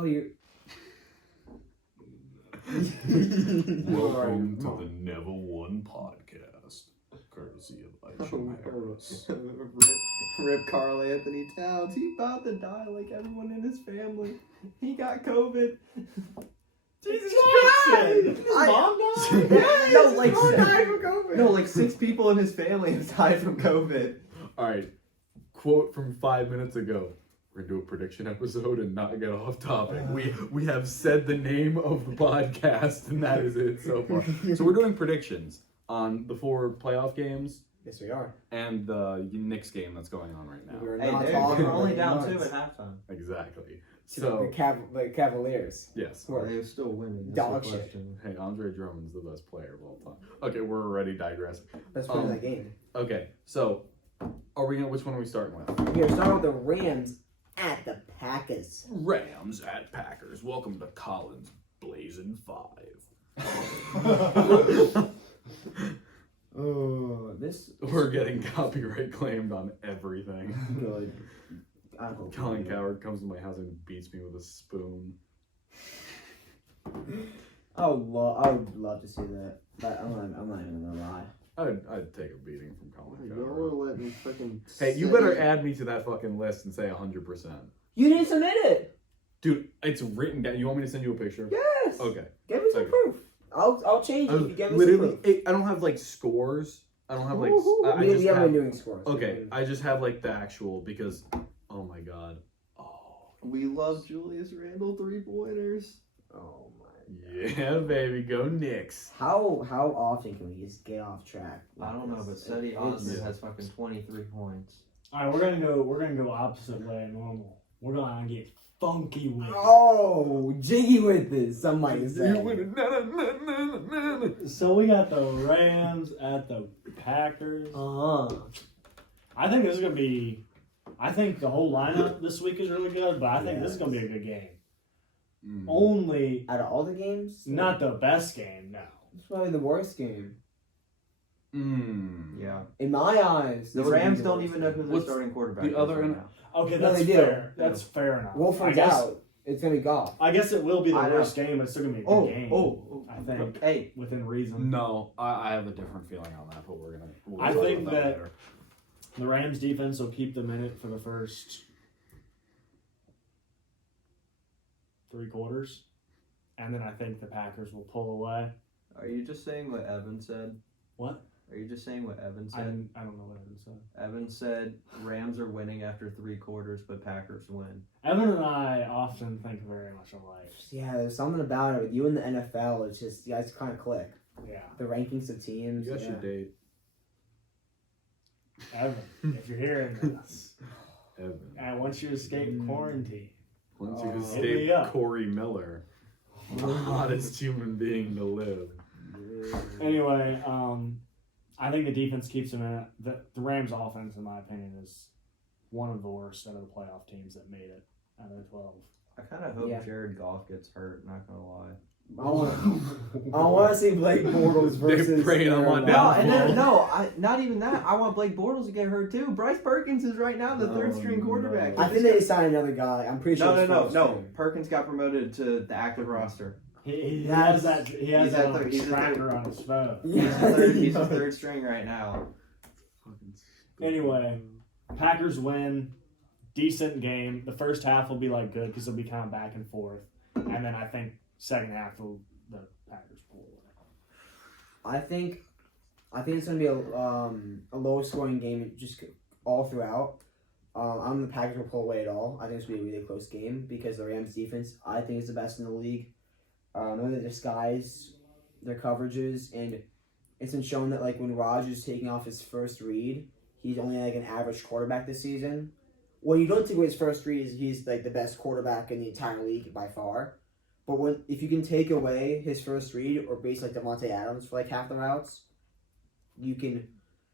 Oh, you. Welcome to the Never Won podcast, courtesy of Isham Harris. Rip Carl Anthony Towns. He about to die like everyone in his family. He got COVID. Jesus Christ! His mom died? No, like 6 people in his family have died from COVID. Alright, quote from 5 minutes ago. We're gonna do a prediction episode and not get off topic. We have said the name of the podcast and that is it so far. So we're doing predictions on the 4 playoff games. Yes, we are. And the Knicks game that's going on right now. We're Hey, not we're talking only about down the 2 at Nuggets. halftime. Exactly. To So the Cavaliers. yes. Who are They're still winning. Dog shit. Hey, Andre Drummond's the best player of all time. Okay, we're already digressing. best player in that game. Okay, so which one are we starting with? Here, start with the Rams at the Packers. Rams at Packers. Welcome to Collins Blazing 5. Oh, this. We're getting copyright claimed on everything. Good. I hope. Colin Coward comes to my house and beats me with a spoon. I would love to see that, but I'm not even gonna lie. I'd take a beating from Colin Y'all Coward. are letting fucking. Hey, you better add me to that fucking list and say 100%. You didn't submit it. Dude, it's written down. You want me to send you a picture? Yes. Okay. Give me some Okay. proof. I'll change it if you give me some Literally, proof. I don't have like scores. I don't have like. I We just haven't have, been doing scores. okay, I just have like the actual because. Oh my god. Oh. We love Julius Randle 3-pointers. Oh my. Yeah, baby, go Knicks. How often can we just get off track? I don't know, but Seti Osman has fucking 23 points. All right, we're gonna go opposite way of normal. We're gonna get funky with it. Oh, jiggy with this. Somebody said. So we got the Rams at the Packers. I think this is gonna be. I think the whole lineup this week is really good, but I think this is gonna be a good game. Only Out of all the games, not the best game. No. it's probably the worst game Yeah. in my eyes. The this would be Rams the don't worst even know game. who the starting quarterback the is other right end- now. Okay, No, that's they do. fair. That's fair enough. Wolford's I guess, out. It's gonna be golf. I guess it will be the I know. worst game, but it's still gonna be a good game. I think Hey, within reason. No, I have a different feeling on that, but we'll I talk think about that- later. The Rams defense will keep them in it for the first 3 quarters. And then I think the Packers will pull away. are you just saying what Evan said? What? Are you just saying what Evan I said? don't know what Evan said. Evan said Rams are winning after 3 quarters, but Packers win. Evan and I often think very much alike. Yeah, there's something about it with you in the NFL. It's just you guys kind of click. Yeah. The rankings of teams. You guys yeah. should date. Evan, if you're hearing this, Evan. and once you escape quarantine, Once you Oh. Hit me escape up. Corey Miller, the hottest human being to live. anyway, I think the defense keeps them in it. The Rams' offense, in my opinion, is one of the worst out of the playoff teams that made it out of the 12. I kind of hope Yeah. Jared Goff gets hurt, not gonna lie. I want to see Blake Bortles versus. praying on Aaron my Rodgers. downfall. Not even that. I want Blake Bortles to get hurt too. Bryce Perkins is right now the third string quarterback. no. I think they signed another guy. I'm pretty sure. No. Perkins got promoted to the active roster. He Yes. has that. He has He's that at the- he's at the- tracker on his phone. He's the third string right now. Anyway, Packers win. Decent game. The first half will be like good because it'll be kind of back and forth, and then I think second half the Packers pull away. I think it's gonna be a low scoring game just all throughout. I don't think the Packers will pull away at all. I think it's gonna be a really close game because the Rams defense I think is the best in the league. They disguise their coverages, and it's been shown that like when Rodgers is taking off his first read, he's only like an average quarterback this season. When you don't take away his first read, he's like the best quarterback in the entire league by far. But if you can take away his first read or base like Devontae Adams for like half the routes, you can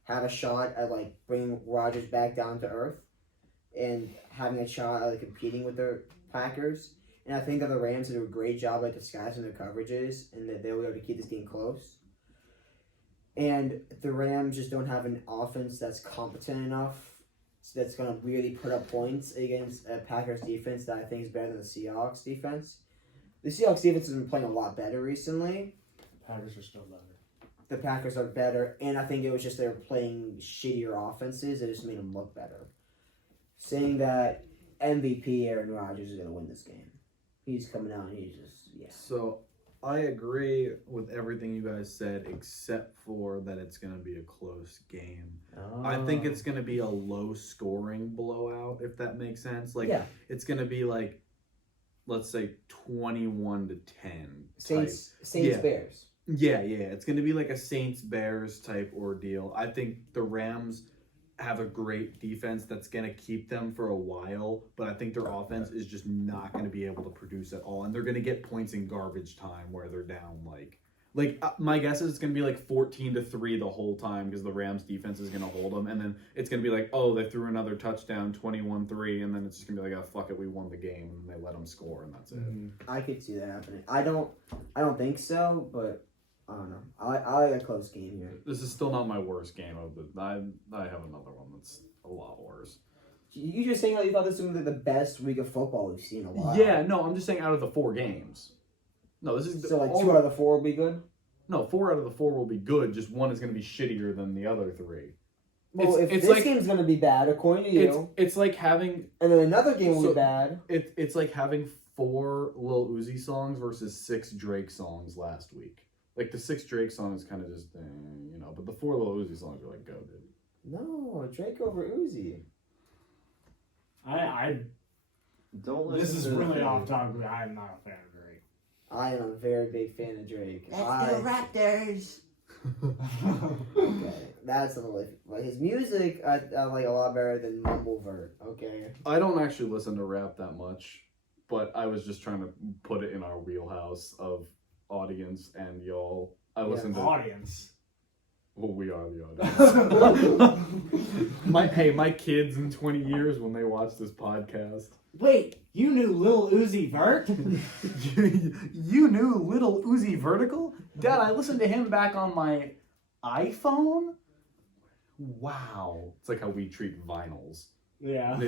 have a shot at like bringing Rodgers back down to earth and having a shot at like competing with the Packers. And I think that the Rams do a great job like disguising their coverages and that they'll be able to keep this game close. And the Rams just don't have an offense that's competent enough that's going to really put up points against a Packers defense that I think is better than the Seahawks defense. The Seahawks defense has been playing a lot better recently. Packers are still better. The Packers are better, and I think it was just they were playing shittier offenses. It just made them look better. Saying that MVP Aaron Rodgers is going to win this game. He's coming out and he's just, yeah. So I agree with everything you guys said, except for that it's going to be a close game. I think it's going to be a low-scoring blowout, if that makes sense. Like, it's going to be like, let's say 21-10. Saints Bears. Yeah. It's going to be like a Saints-Bears type ordeal. I think the Rams have a great defense that's going to keep them for a while, but I think their offense is just not going to be able to produce at all, and they're going to get points in garbage time where they're down my guess is it's going to be like 14-3 the whole time because the Rams defense is going to hold them, and then it's going to be like, oh, they threw another touchdown, 21-3, and then it's just going to be like, oh, fuck it, we won the game, and they let them score, and that's it. I could see that happening. I don't think so, but I don't know. I like a close game here. This is still not my worst game of the. I have another one that's a lot worse. You just saying that you thought this was going to be the best week of football we've seen in a while. Yeah, no, I'm just saying out of the 4 games. No, this is so like 2 out of the 4 will be good. No, 4 out of the 4 will be good. Just one is going to be shittier than the other 3. Well, if this game's going to be bad, according to you, it's like having, and then another game will be bad. It's like having 4 Lil Uzi songs versus 6 Drake songs last week. Like, the 6 Drake songs kind of just, but the 4 Lil Uzi songs are like, go, dude. No, Drake over Uzi. I don't listen. This is really off topic. I'm not a fan of Drake. I am a very big fan of Drake. Let's go Raptors. Okay, that's a little. Like his music, I like a lot better than Mumblevert. Okay. I don't actually listen to rap that much, but I was just trying to put it in our wheelhouse of audience and y'all. I listen to audience. Well, we are the audience. my kids in 20 years when they watch this podcast. Wait, you knew Lil Uzi Vert? you knew Little Uzi Vertical? Dad, I listened to him back on my iPhone? Wow. It's like how we treat vinyls. Yeah.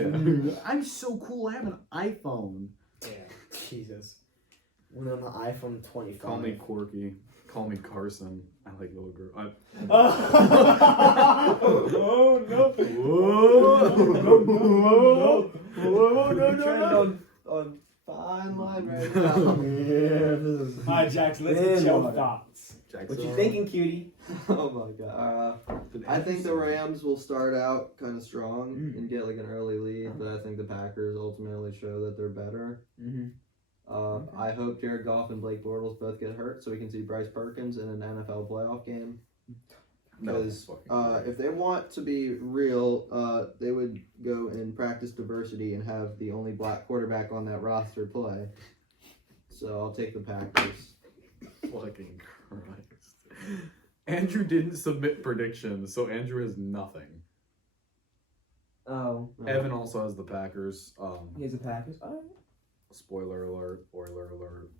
I'm so cool, I have an iPhone. Yeah. Jesus. When I'm an iPhone 25. Call me quirky. Call me Carson. I like little girl. Oh no! Whoa, no. On fine line right now. Alright, Jax, let's get your thoughts. What you thinking, cutie? Oh my god. I think the Rams will start out kind of strong and get like an early lead, but I think the Packers ultimately show that they're better. I hope Jared Goff and Blake Bortles both get hurt so we can see Bryce Perkins in an NFL playoff game. Because if they want to be real, they would go and practice diversity and have the only black quarterback on that roster play. So I'll take the Packers. Fucking Christ. Andrew didn't submit predictions, so Andrew has nothing. Oh. Evan also has the Packers. He has the Packers? Alright. Spoiler alert, spoiler alert.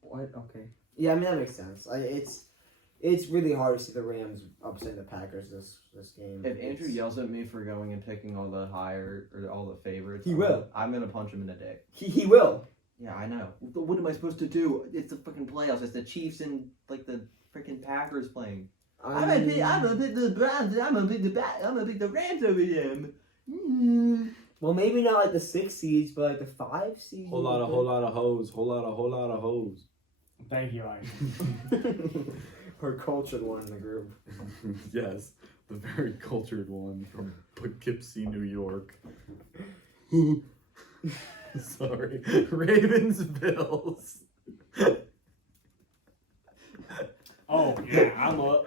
What? Okay. Yeah, I mean, that makes sense. It's really hard to see the Rams upsetting the Packers this game. If Andrew yells at me for going and picking all the higher or all the favorites, he will. I'm gonna punch him in the dick. He will. Yeah, I know. What am I supposed to do? It's the fucking playoffs. It's the Chiefs and like the freaking Packers playing. I'm gonna pick the Browns. I'm gonna pick the Rams over them. Well, maybe not like the 6 seeds, but like the 5 seeds. Whole lot of hoes. Whole lot of hoes. Thank you, Ike. Her cultured one in the group. Yes, the very cultured one from Poughkeepsie, New York. Sorry. Ravens, Bills. Oh, yeah, I'm up.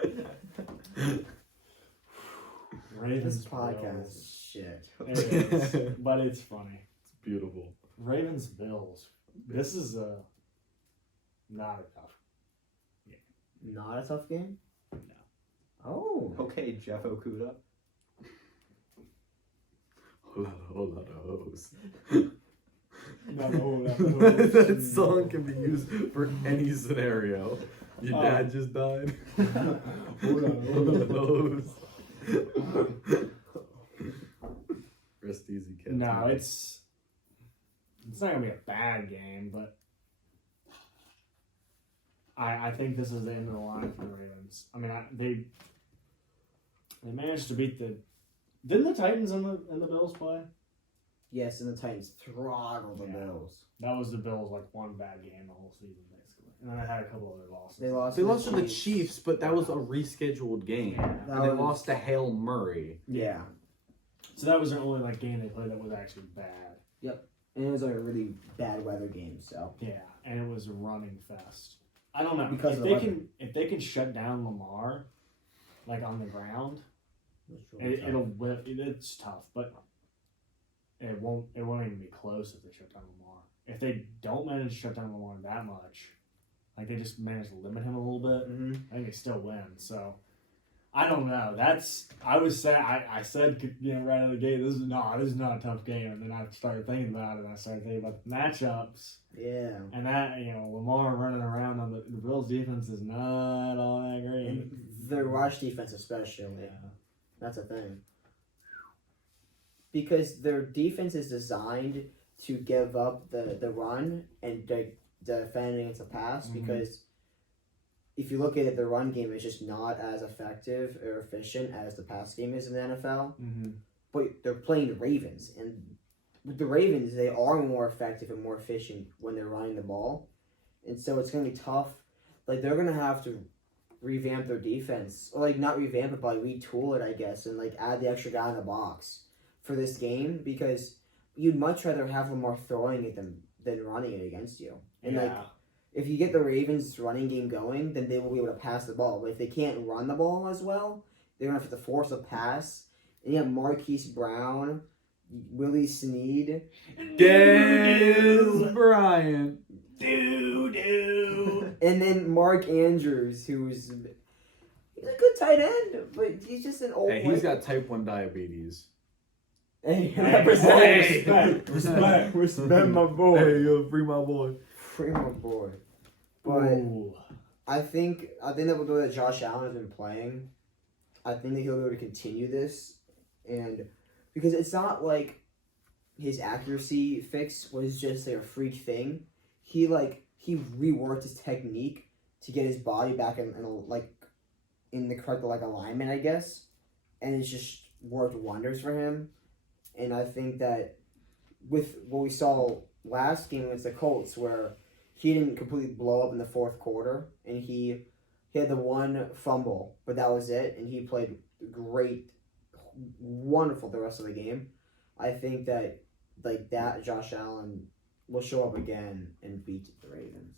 Ravens This podcast Bills. is shit. It is, but it's funny. It's beautiful. Ravens Bills. This is not a tough. Not a tough game? No. Oh. Okay, Jeff Okuda. Whole lot of hoes. No. That song can be used for any scenario. Your dad just died. Hold on. Hoes. No, it's not gonna be a bad game, but I think this is the end of the line for the Ravens. I mean, they managed to beat the. Didn't the Titans and the Bills play? Yes, and the Titans throttled the Bills. That was the Bills' like one bad game the whole season, basically. And then I had a couple other losses. They lost. They lost to the Chiefs, but that was a rescheduled game. Yeah. And they lost to Hail Murray. Yeah. So that was the only like game they played that was actually bad. And it was like a really bad weather game, so. Yeah, and it was a running fest. I don't know Because if of they the can shut down Lamar, like on the ground. It'll whip. It's tough, but it won't even be close if they shut down Lamar. If they don't manage to shut down Lamar that much, like they just manage to limit him a little bit, I think they still win. So I don't know. I said right out of the gate, this is not a tough game. And then I started thinking about it. And I started thinking about the matchups. Yeah. And that Lamar running around on the Bills defense is not all that great. And the rush defense especially. Yeah. That's a thing. Because their defense is designed to give up the run and defend against the pass. Because if you look at it, the run game is just not as effective or efficient as the pass game is in the NFL. But they're playing the Ravens. And with the Ravens, they are more effective and more efficient when they're running the ball. And so it's going to be tough. Like, they're going to have to revamp their defense, or like not revamp it, but like retool it, I guess, and like add the extra guy in the box for this game, because you'd much rather have Lamar throwing it than running it against you. And like, if you get the Ravens running game going, then they will be able to pass the ball. But if they can't run the ball as well, they're gonna have to force a pass. And you have Marquise Brown, Willie Snead, Dez Bryant. and then Mark Andrews, he's a good tight end, but he's just an old. Hey, he's got type 1 diabetes. Hey, Respect, my boy. Hey, yo, free my boy. Free my boy. But I think that with the way that Josh Allen has been playing, I think that he'll be able to continue this, and because it's not like his accuracy fix was just like a freak thing. He reworked his technique to get his body back in the correct alignment, I guess, and it's just worked wonders for him. And I think that with what we saw last game against the Colts, where he didn't completely blow up in the fourth quarter, and he had the one fumble, but that was it, and he played great, wonderful the rest of the game. I think that Josh Allen will show up again and beat the Ravens.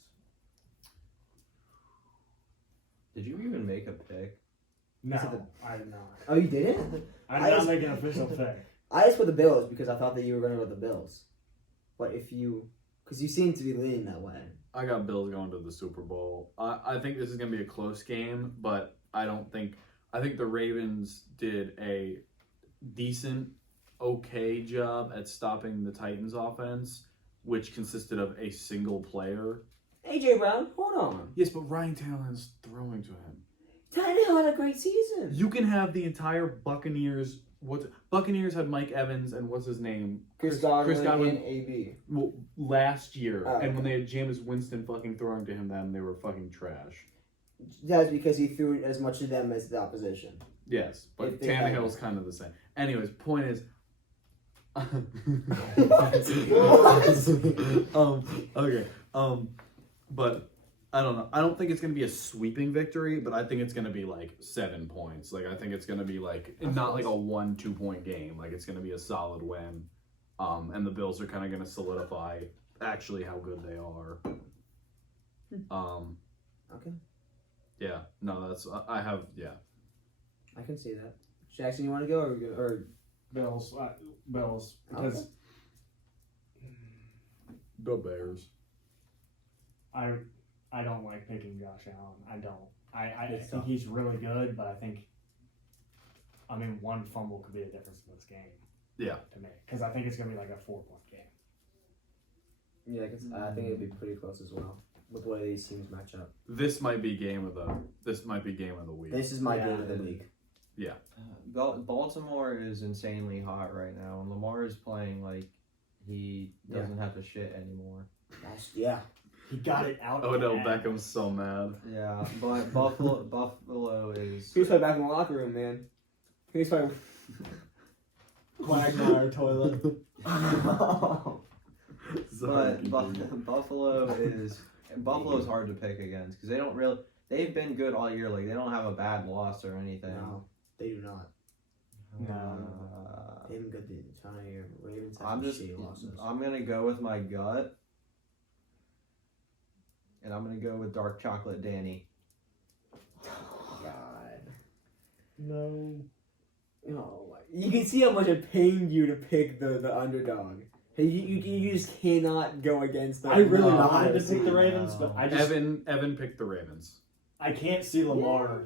Did you even make a pick? No, I did not. Oh, you didn't? I'm not making an official pick. I just put the Bills because I thought that you were going to go with the Bills. But because you seem to be leaning that way. I got Bills going to the Super Bowl. I think this is going to be a close game, but I think the Ravens did a decent, okay job at stopping the Titans offense, which consisted of a single player. AJ Brown, hold on. Yes, but Ryan Tannehill's throwing to him. Tannehill had a great season. You can have the entire Buccaneers. Buccaneers had Mike Evans and what's his name? Chris Godwin and AB. Well, last year, Oh, and when they had Jameis Winston fucking throwing to him, they were fucking trash. That's because he threw as much to them as the opposition. Yes, but If they Tannehill's kind of the same. Anyways, point is. Okay. But I don't know. I don't think it's going to be a sweeping victory, but I think it's going to be like 7 points. Like, I think it's going to be like, not like a 1-2 point game. Like, it's going to be a solid win. And the Bills are kind of going to solidify actually how good they are. Okay. Yeah. No, I can see that. Jackson, you want to go or Bills, because the Bears. I don't like picking Josh Allen. I don't. I think he's really good, but I mean, one fumble could be a difference in this game. Yeah. To me, because I think it's gonna be like a 4-point game. Yeah, I think it'd be pretty close as well with the way these teams match up. This might be game of the week. This is my game of the week. Baltimore is insanely hot right now, and Lamar is playing like he doesn't have to shit anymore. Yeah. He got it out. Odell the ass. Beckham's so mad. Yeah, but Buffalo is. He was like back in the locker room, man. He was like. Quagmire toilet. But Buffalo's hard to pick against because they don't really. They've been good all year. Like they don't have a bad loss or anything. No, they do not. They've been good the entire year. Ravens have shitty losses. I'm gonna go with my gut, and I'm gonna go with Dark Chocolate Danny. God. No. Oh my. You can see how much it pained you to pick the underdog. Hey, you just cannot go against them. I really wanted to pick the Ravens, but I just Evan picked the Ravens. I can't see Lamar.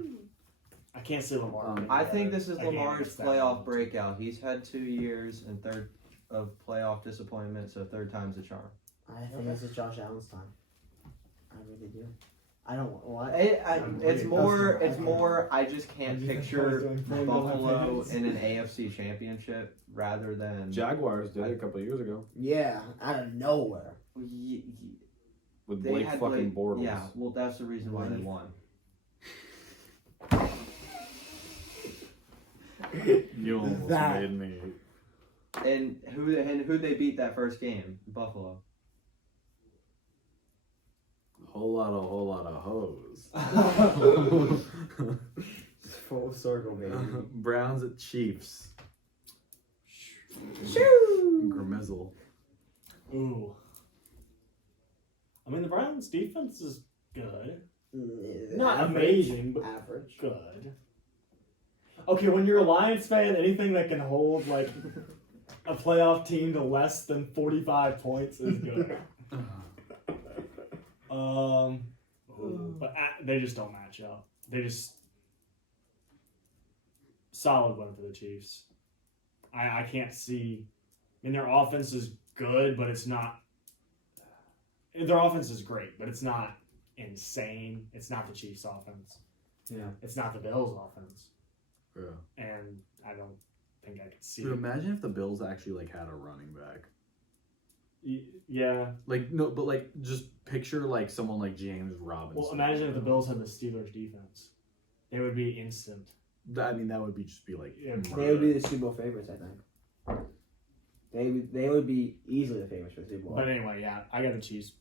I can't see Lamar. I think this is Again, Lamar's it's that playoff one. breakout. He's had 2 years and third of playoff disappointment, so third time's a charm. I think this is Josh Allen's time. I really do. I don't what. It's more. I just can't picture Buffalo in an AFC championship rather than Jaguars did it a couple of years ago Yeah, out of nowhere. with They Blake had fucking Bortles. Yeah, well, that's the reason why they won. You almost That- made me. And who they beat that first game? Buffalo. Whole lot of hoes. Full circle, baby. Browns at Chiefs. Shoo! Grimizzle. Ooh. I mean, the Browns' defense is good. Not amazing, but average. good. Okay, when you're a Lions fan, anything that can hold like a playoff team to less than 45 points is good. But they just don't match up. They just solid win for the Chiefs. I can't see. I mean, their offense is good, but it's not. Their offense is great, but it's not insane. It's not the Chiefs' offense. Yeah. It's not the Bills' offense. Yeah. And I don't think I could see. Dude, imagine if the Bills actually like had a running back. Yeah. Like no, but like just picture like someone like James Robinson. Well, imagine if the Bills had the Steelers' defense. They would be instant. I mean, that would be just be like. Yeah, They would be the Super Bowl favorites, I think. They would be easily the favorites for the Super Bowl. But anyway, yeah, I got the Chiefs.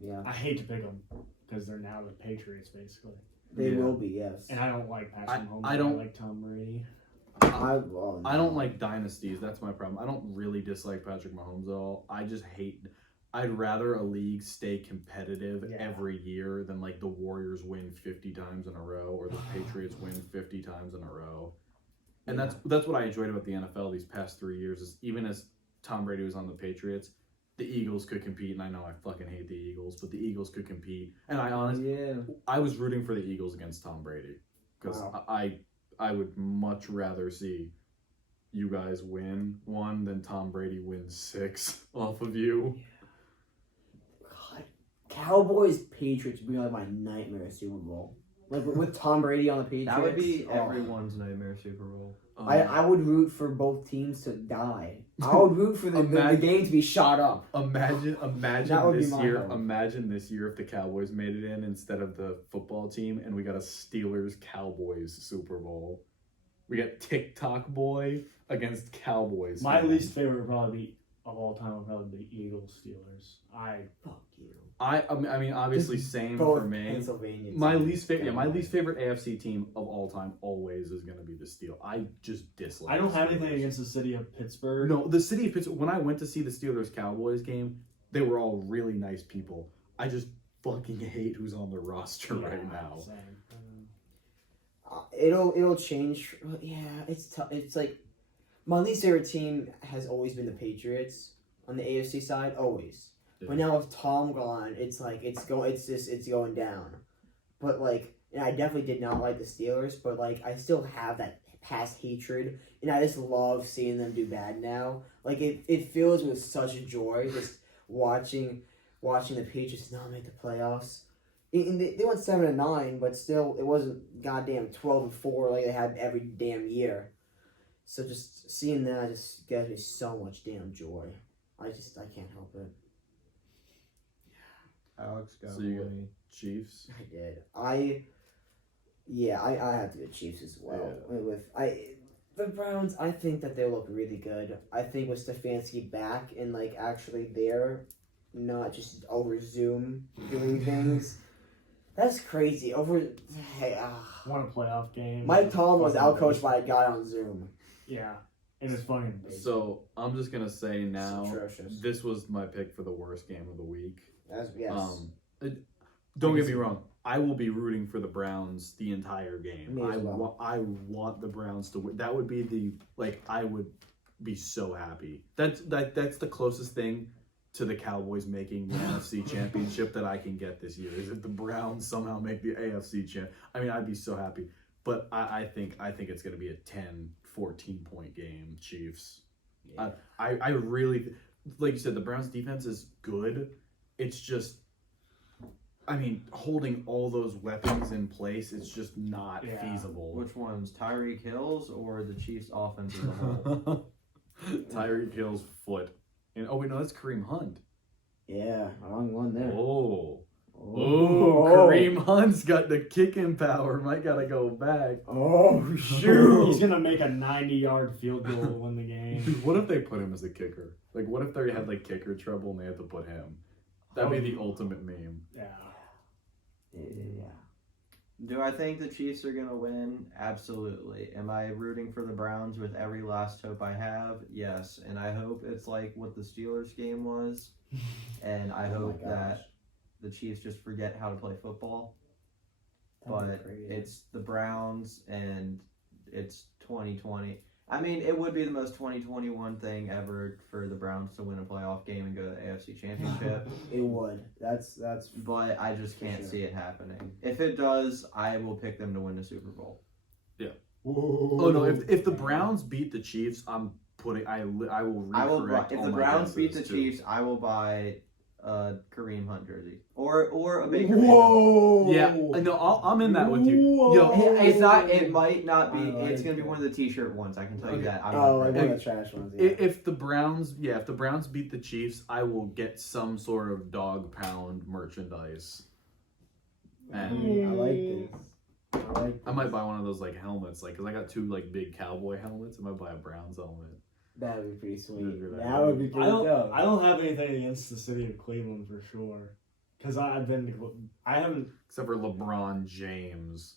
Yeah. I hate to pick them because they're now the Patriots, basically. They Yeah. will be, yes. And I don't like Patrick Mahomes. I don't- like Tom Brady. I don't like dynasties. That's my problem. I don't really dislike Patrick Mahomes at all. I just hate. I'd rather a league stay competitive Yeah. every year than like the Warriors win 50 times in a row or the Patriots win 50 times in a row. And that's what I enjoyed about the NFL these past 3 years is even as Tom Brady was on the Patriots, the Eagles could compete. And I know I fucking hate the Eagles, but the Eagles could compete. And I was rooting for the Eagles against Tom Brady because I would much rather see you guys win one than Tom Brady wins 6 off of you. God. Cowboys Patriots would be like my nightmare Super Bowl. Like with Tom Brady on the Patriots. That would be everyone's nightmare Super Bowl. I would root for both teams to die. I would root for the game to be shot up. Imagine That would be this my year. hope. Imagine this year if the Cowboys made it in instead of the football team, and we got a Steelers Cowboys Super Bowl. We got TikTok boy against Cowboys. My fan. least favorite would probably be of all time would probably be Eagles Steelers. Fuck you. I mean, obviously, same Both for me. Pennsylvania My teams. least favorite, my least favorite AFC team of all time always is going to be the Steel. I just dislike. I don't the have anything Steelers. against the city of Pittsburgh. No, the city of Pittsburgh. When I went to see the Steelers Cowboys game, they were all really nice people. I just fucking hate who's on the roster right now. Same. It'll change. Yeah, it's tough. It's like my least favorite team has always been the Patriots on the AFC side, always. But now with Tom gone, it's like it's going down. But like, and I definitely did not like the Steelers, but like I still have that past hatred, and I just love seeing them do bad now. Like it fills with such joy just watching the Patriots not make the playoffs. And they went 7-9, but still, it wasn't goddamn 12-4 like they had every damn year. So just seeing that just gives me so much damn joy. I can't help it. Alex got So you got me. Chiefs. I did. I have to go Chiefs as well. The Browns, I think that they look really good. I think with Stefanski back and like actually there, not just over Zoom doing things. That's crazy. Won a playoff game. Mike Tomlin was outcoached by a guy on Zoom. Yeah, and it's funny. So I'm just gonna say now, It's atrocious. this was my pick for the worst game of the week. Yes. Don't get me wrong. I will be rooting for the Browns the entire game. Me as well. I want the Browns to win. That would be I would be so happy. That's the closest thing to the Cowboys making the NFC Championship that I can get this year. Is if the Browns somehow make the AFC champ. I mean, I'd be so happy. But I think it's going to be a 10-14 point game, Chiefs. Yeah. I really, like you said, the Browns defense is good. It's just, I mean, holding all those weapons in place, it's just not feasible. Which ones, Tyreek Hill's or the Chiefs' offense as a whole? Tyreek Hill's foot. And oh wait, no, that's Kareem Hunt. Yeah, wrong one there. Oh, Kareem Hunt's got the kicking power. Might gotta go back. Oh, shoot. He's gonna make a 90-yard field goal to win the game. Dude, what if they put him as a kicker? Like, what if they had like kicker trouble and they had to put him? That'd be the ultimate meme. Yeah. Do I think the Chiefs are going to win? Absolutely. Am I rooting for the Browns with every last hope I have? Yes. And I hope it's like what the Steelers game was. And I hope that the Chiefs just forget how to play football. But it's the Browns and it's 2020. I mean, it would be the most 2021 thing ever for the Browns to win a playoff game and go to the AFC Championship. It would. That's. But I just can't see it happening. If it does, I will pick them to win the Super Bowl. Yeah. Oh no! If the Browns beat the Chiefs, I'm putting. I will. If the Browns beat the Chiefs, I will buy a Kareem Hunt jersey or a Baker Mayfield. Whoa! Yeah, no, I'm in that with you. Yo, It's not. It might not be. It's gonna be one of the T-shirt ones. I can tell you that. Like one of the trash ones. Yeah. If the Browns beat the Chiefs, I will get some sort of dog pound merchandise. And I like this. I might buy one of those like helmets, like because I got two like big cowboy helmets. I might buy a Browns helmet. That would be pretty sweet. That That would be pretty dope. I don't have anything against the city of Cleveland for sure, because I haven't. Except for LeBron James.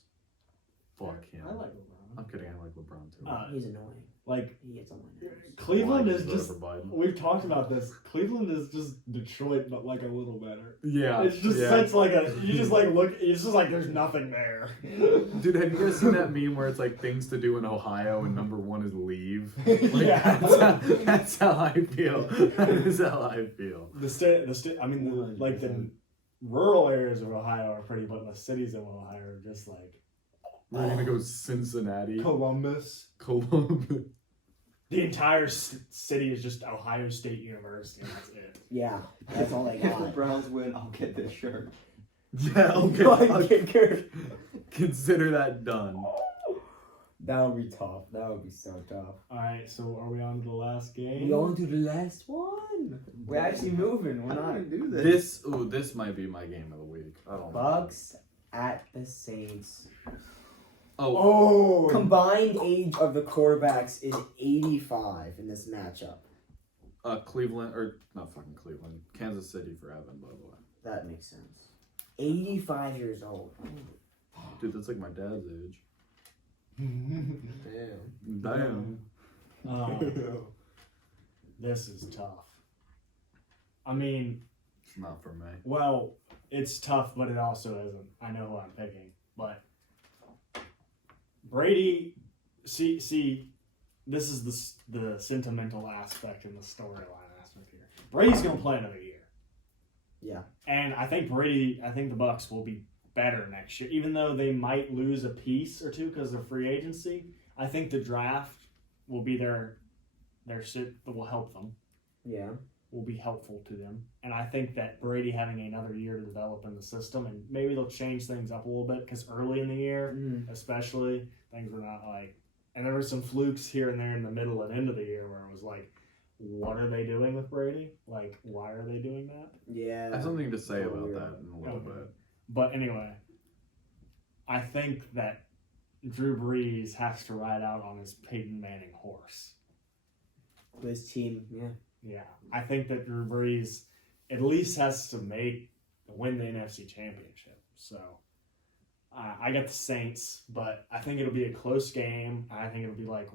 Fuck him. I like LeBron. I'm kidding. I like LeBron too. He's annoying. Like He gets on my nerves. Cleveland Why is did you just. vote for Biden? We've talked about this. Cleveland is just Detroit, but like a little better. Yeah. It's just such like a. You just like look. It's just like there's nothing there. Dude, have you guys seen that meme where it's like things to do in Ohio and number one is leave? Like, Yeah. that's how I feel. That is how I feel. The state. I mean, the rural areas of Ohio are pretty, but the cities of Ohio are just like. We're gonna go Cincinnati, Columbus. Columbus. The entire city is just Ohio State University, and that's it. Yeah, that's all I If the got. Browns win, I'll get this shirt. Yeah, okay. I'll consider that done. That would be tough. That would be so tough. All right, so are we on to the last game? We on to the last one. We're actually moving. We're How do not. we do this? This might be my game of the week. I don't know. Bucks at the Saints. Oh, Combined age of the quarterbacks is 85 in this matchup. Cleveland, or not fucking Cleveland, Kansas City for Evan, by the way. That makes sense. 85 years old. Dude, that's like my dad's age. Damn. Damn. this is tough. I mean, It's not for me. well, it's tough, but it also isn't. I know who I'm picking, but Brady. See, this is the sentimental aspect and the storyline aspect here. Brady's gonna play another year. Yeah. And I think the Bucks will be better next year, even though they might lose a piece or two because of free agency. I think the draft will be their shit that will help them. Yeah. will be helpful to them. And I think that Brady having another year to develop in the system, and maybe they'll change things up a little bit because early in the year, especially, things were not like, and there were some flukes here and there in the middle and end of the year where it was like, what are they doing with Brady? Like, why are they doing that? Yeah. I have something to say about weird. that in a little bit. But anyway, I think that Drew Brees has to ride out on his Peyton Manning horse. His team, yeah. Yeah, I think that Drew Brees at least has to win the NFC Championship. So I got the Saints, but I think it'll be a close game. I think it'll be like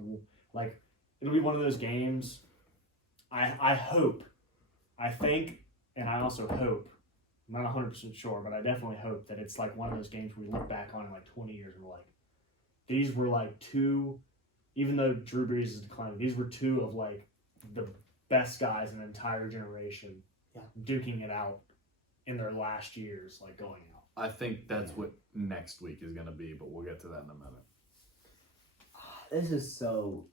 it'll be one of those games. I hope, I think, and I also hope. I'm not 100% sure, but I definitely hope that it's like one of those games we look back on in like 20 years and we're like, these were like two, even though Drew Brees is declining, these were two of like the best guys in an entire generation duking it out in their last years, like going out. I think that's what next week is going to be, but we'll get to that in a minute. This is so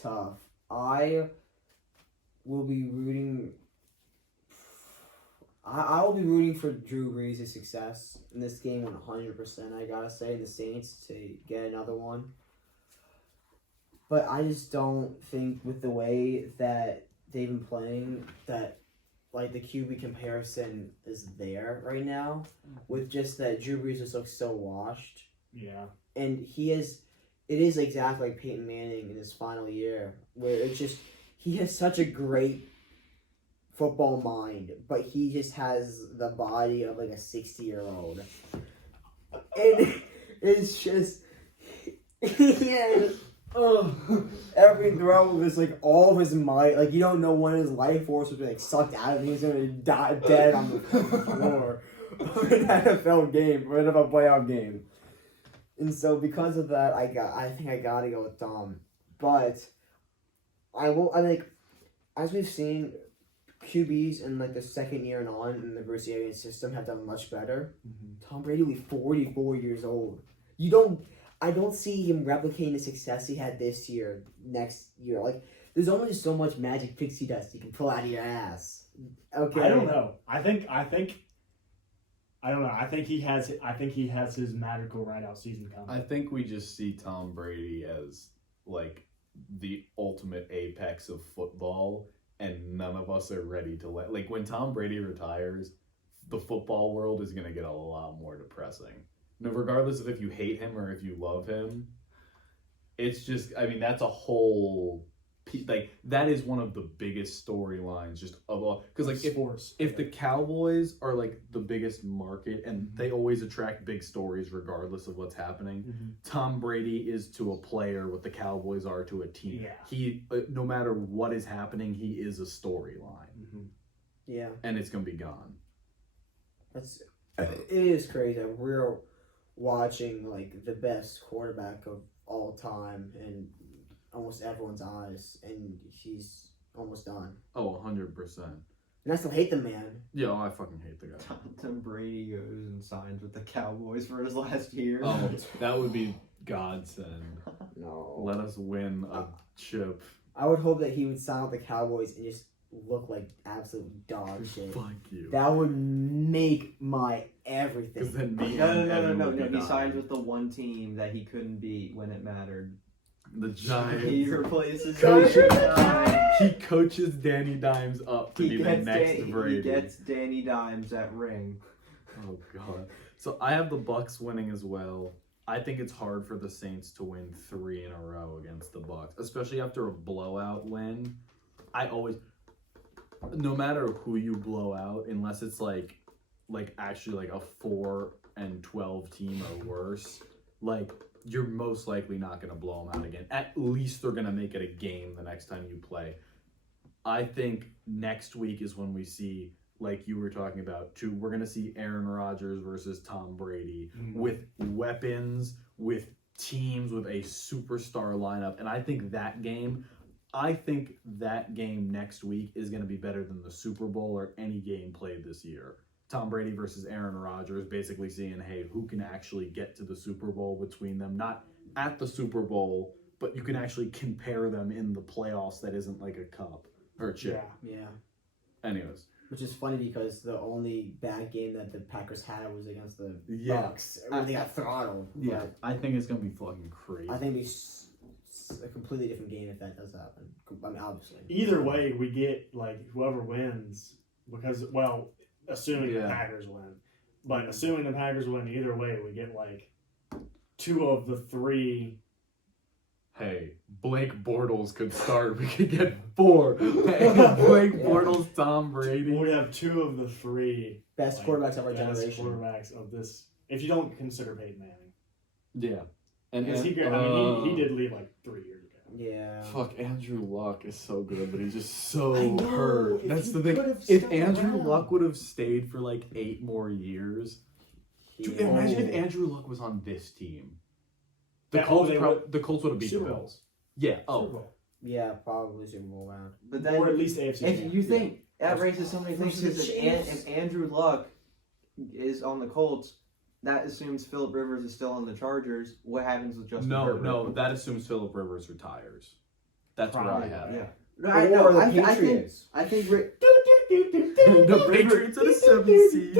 tough. I will be rooting. I will be rooting for Drew Brees' success in this game 100%. I gotta say, the Saints to get another one. But I just don't think with the way that they've been playing that like the QB comparison is there right now. With just that Drew Brees just looks so washed. Yeah. And it is exactly like Peyton Manning in his final year, where it's just he has such a great football mind, but he just has the body of like a 60-year-old. And it's just every throw was like all of his might. Like you don't know when his life force was like sucked out of him. He's gonna die dead on the floor of an NFL game, or of a playoff game. And so because of that, I think I gotta go with Tom. But I think as we've seen, QBs in like the second year and on in the Bruce Arians system have done much better. Tom Brady will be 44 years old. I don't see him replicating the success he had this year, next year. Like, there's only so much magic pixie dust you can pull out of your ass. Okay. I don't know. I don't know. I think he has his magical ride out season coming. I think we just see Tom Brady as like the ultimate apex of football, and none of us are ready to like when Tom Brady retires, the football world is going to get a lot more depressing. No, regardless of if you hate him or if you love him, it's just, I mean, that's a whole like that is one of the biggest storylines just of all, because like sports, if the Cowboys are like the biggest market and they always attract big stories regardless of what's happening, Tom Brady is to a player what the Cowboys are to a team. Yeah. He no matter what is happening, he is a storyline. Yeah. And it's gonna be gone. It is crazy. We're watching like the best quarterback of all time and almost everyone's eyes, and he's almost done. Oh, 100%. And I still hate the man. Yeah, I fucking hate the guy. Tom Brady goes and signs with the Cowboys for his last year. Oh, that would be godsend. No. Let us win a chip. I would hope that he would sign with the Cowboys and just look like absolute dog shit. Fuck you. That would make my everything. Because then me No. and Evan would be He dying. signs with the one team that he couldn't beat when it mattered. The Giants. He replaces He coaches Danny Dimes up to be the next Brady. He gets Danny Dimes that ring. Oh god. So I have the Bucks winning as well. I think it's hard for the Saints to win 3 in a row against the Bucks, especially after a blowout win. I always, no matter who you blow out, unless it's like actually like a 4-12 team or worse, like you're most likely not going to blow them out again. At least they're going to make it a game the next time you play. I think next week is when we see, like you were talking about, we're going to see Aaron Rodgers versus Tom Brady with weapons, with teams, with a superstar lineup. And I think that game next week is going to be better than the Super Bowl or any game played this year. Tom Brady versus Aaron Rodgers, basically seeing, hey, who can actually get to the Super Bowl between them? Not at the Super Bowl, but you can actually compare them in the playoffs that isn't like a cup or a chip. Yeah. Anyways. Which is funny because the only bad game that the Packers had was against the Yeah. Bucks. They got throttled. Yeah, I think it's gonna be fucking crazy. I think it's a completely different game if that does happen. I mean, obviously. Either way, we get like whoever wins because assuming the Packers win, but assuming the Packers win, either way, we get like 2 of the 3. Hey, Blake Bortles could start. We could get 4. Hey, Blake Bortles, Tom Brady. We have 2 of the 3 Best quarterbacks of our best generation. quarterbacks of this. If you don't consider Peyton Manning, Yeah, and because he did leave like 3 years ago. Yeah. Fuck, Andrew Luck is so good, but he's just so I know, hurt. if That's he the thing. could've If stuck Andrew around. Luck would have stayed for like 8 more years, dude, imagine if Andrew Luck was on this team. The Colts would have beat Super the Bowls. Bills. Yeah. Super Oh, Bowl. Yeah, probably Super Bowl round. But then, Or at least AFC. if you think that raises so many things, Versus because the Chiefs. if Andrew Luck is on the Colts, that assumes Phillip Rivers is still on the Chargers. What happens with Justin Herbert? no, that assumes Phillip Rivers retires. That's where I have it. Yeah. Or the I think Patriots. the The Patriots are the 7th seed.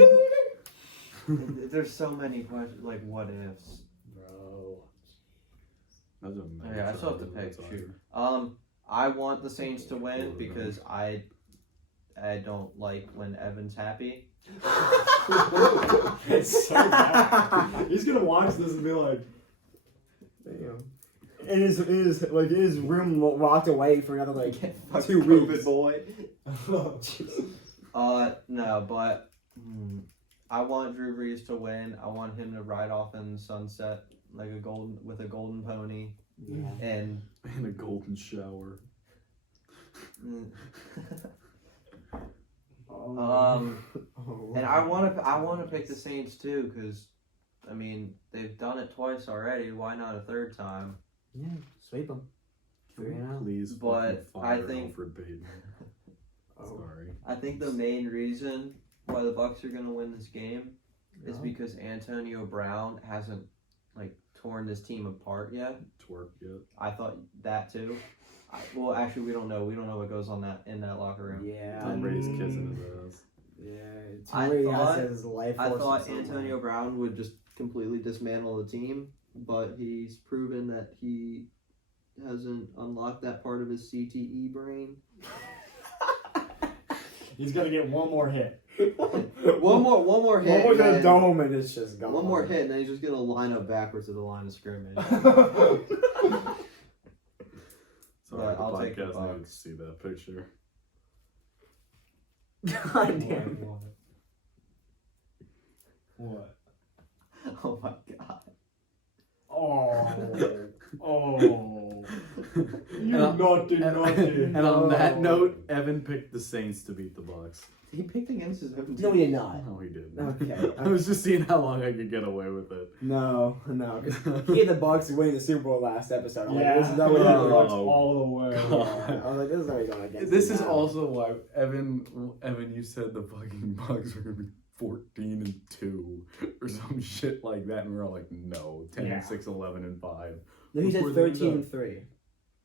There's so many questions, like what ifs. Bro. That's a Yeah, I still have to pick. Shoot. I want the Saints to win because I don't like when Evan's happy. It's so bad. He's gonna watch this and be like, Damn. In his room locked away for another like 2 COVID weeks. boy. No, but I want Drew Brees to win. I want him to ride off in the sunset like a golden pony. Yeah. And In a golden shower. and I want to pick the Saints too, because I mean they've done it twice already. Why not a 3rd time? Yeah, sweep them. Please, But fucking I fire think- Alfred Payton. Sorry. I think the main reason why the Bucks are gonna win this game is No. because Antonio Brown hasn't like torn this team apart yet. Twerk yet. I thought that too. Well, actually, we don't know. We don't know what goes on in that locker room. Yeah. Tom Brady's kissing his ass. Yeah. I Tom Brady thought- has his life I force thought in some Antonio way. Brown would just completely dismantle the team, but he's proven that he hasn't unlocked that part of his CTE brain. he's gonna get one more hit. One more hit. One more to the and then- dome and it's just gone. One more hit, and then he's just gonna line up backwards to the line of scrimmage. Sorry, But I'll the take the podcast needed to Bucks. see that picture. God damn. What? Oh my god. Oh. You And naughty. And on that note, Evan picked the Saints to beat the Bucks. He picked against his own team. No, he did not. No, he didn't. Okay. I was just seeing how long I could get away with it. No. 'Cause he had the Bucks winning the Super Bowl last episode. I'm Yeah, like, there's no way Oh. they're all the way. I was like, this is already going against This him is now. also why Evan, you said the fucking Bucks were gonna be 14-2 or some shit like that, and we were all like, no, 10-6, 11-5. No, he said Look where they ended 13-3.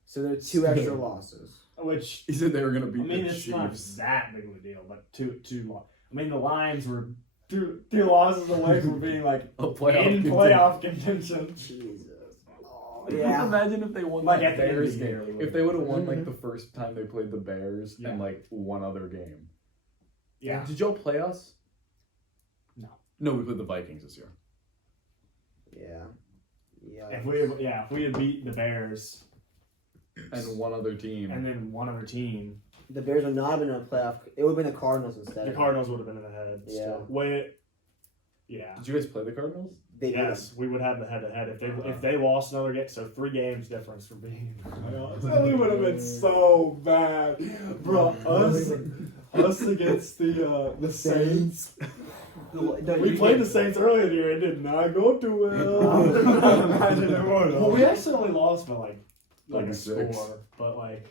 So there are 2 extra losses. Which He said they were gonna I beat mean, the it's not Chiefs. that big of a deal, but two. I mean, the Lions were two losses away from being like A playoff in contender. playoff contention. Jesus. Oh, yeah. Imagine if they won Like the at the end of Bears the year, game. we If would've- they would have won like the first time they played the Bears Yeah. and like one other game. Yeah. Did y'all play us? No. No, we played the Vikings this year. Yeah. Yeah. If we had beat the Bears And one other team. and then one other team, The Bears would not have been in a playoff. It would have been the Cardinals instead. the Cardinals would have been in the head. Yeah. Still. Wait. Yeah. Did you guys play the Cardinals? They Yes, we would have the head-to-head if they lost another game. So 3 games difference for being in the playoffs. That would have been so bad, bro. Us against the Saints. We played the Saints earlier in the year. It did not go too well. Imagine it would. Well, we actually only lost by like a 36. score, but like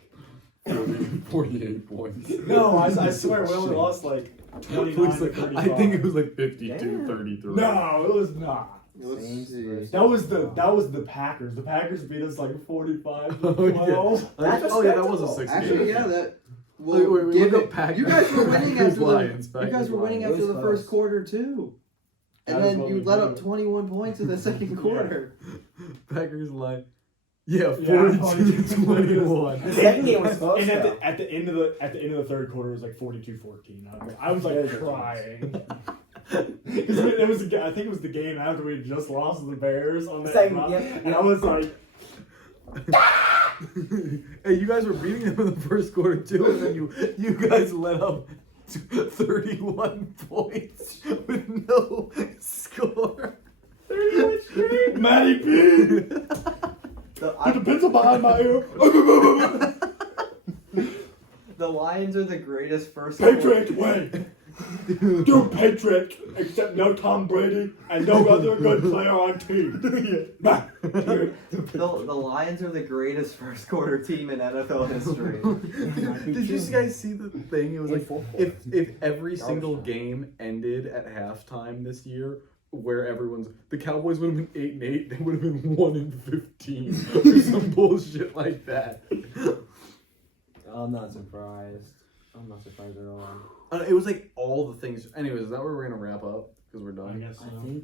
48 points. no, I swear we only lost like 29 to 35. I think it was like 52-33. No, it was not. Saints versus- That was the Packers. The Packers beat us like 45 to Oh, yeah. 12. That's Oh yeah, that was a respectable. 6 Actually, game. yeah, that Well, Look up Packers. you guys were winning Packers, after Lions, the. You guys were winning Lions. after the It was first close. quarter too, and That is then what you we let do. up 21 points in the second quarter. Packers line. Yeah, Yeah, 42-21. The second game was close. And though. at the end of the third quarter, it was like 42-14. I was like crying. Because it was, I think it was the game after we had just lost to the Bears on that Second, run, yep. and I was like, Hey, you guys were beating them in the first quarter too, and then you guys let up 31 points with no score. 31 straight, Matty P. Put the pencil behind my ear. The Lions are the greatest first. Patriot way. You're Patriot, except no Tom Brady and no other good player on team. The Lions are the greatest first quarter team in NFL history. Did you guys see the thing? It was like if every single game ended at halftime this year, where the Cowboys would have been 8-8, they would have been 1-15 or some bullshit like that. I'm not surprised. I'm not surprised at all. It was like all the things. Anyways, is that where we're gonna wrap up? Because we're I done. guess so. I think